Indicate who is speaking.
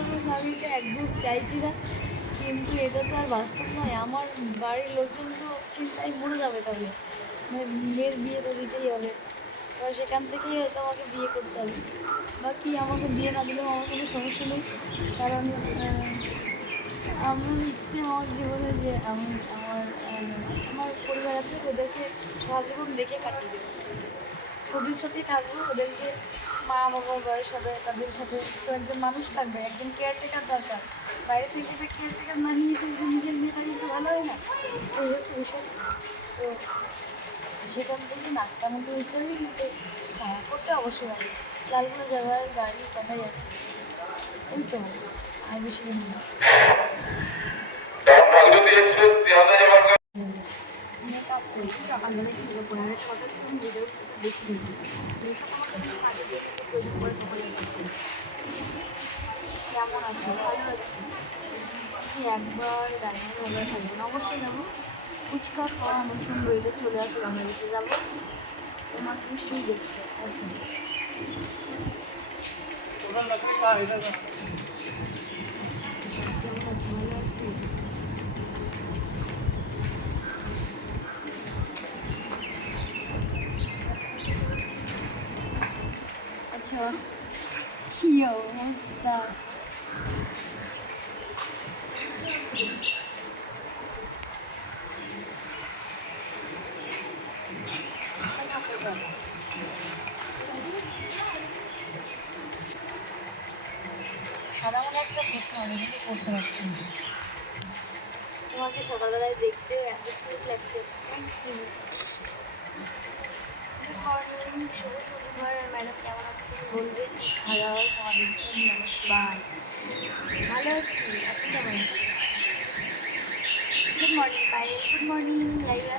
Speaker 1: বাস্তবে আমি তো একদম চাইছি না, কিন্তু এটা তো আর বাস্তব নয়। আমার বাড়ির লোকজন তো চিন্তায় মরে যাবে তবে মানে মেয়ের বিয়ে তো দিতেই হবে। এবার সেখান থেকেই হয়তো আমাকে বিয়ে করতে হবে। বাকি আমাকে বিয়ে না দিলেও আমার কোনো সমস্যা নেই। কারণ আমার ইচ্ছে আমার জীবনে যে আমি আমার আমার পরিবার আছে, ওদেরকে সারা জীবন দেখে কাটিয়ে দেবো। ওদের সাথেই থাকব, ওদেরকে মা বাবার বয়স হবে তাদের সাথে তো একজন মানুষ থাকবে একজন কেয়ারটেকার দরকার। বাইরে থেকে যে কেয়ারটেকার না নিয়ে এসে নিজের মেয়ে থাকলে তো ভালো হয় না। এই হচ্ছে বিষয়। তো সেখান থেকে না তেমন তো ইচ্ছে নেই কিন্তু হ্যাঁ করতে অবশ্যই হবে। লালগুলো যাওয়ার গাড়ির কথাই আছে? এই তো আর বেশি দিন না।
Speaker 2: ভাগীরথী এক্সপ্রেস দিহানা যাওয়ার
Speaker 1: মেকআপ করেছি সকালবেলা কি করে সিন ভিডিও দেখি নিই আগে দেখি তৈরি করে সকালে কেমন আছে ভালো আছে আপনি একবার ডায়মন্ড ভালো থাকবেন অবশ্যই যাব ফুচকা খাওয়া অনুষ্ঠান রইলে চলে আসবে বাংলাদেশে যাব তোমার নিশ্চয়ই দেখতে আচ্ছা কেমন আছে ভালো আছি আচ্ছা কি অবস্থা সাদা মনে একটা প্রশ্ন আমি কিন্তু করতে না। তোমাকে সকালবেলায় দেখতে এত লাগছে। Hello, Robinson Namaskar. Malarsi, Good morning, guys. Good morning, Laila.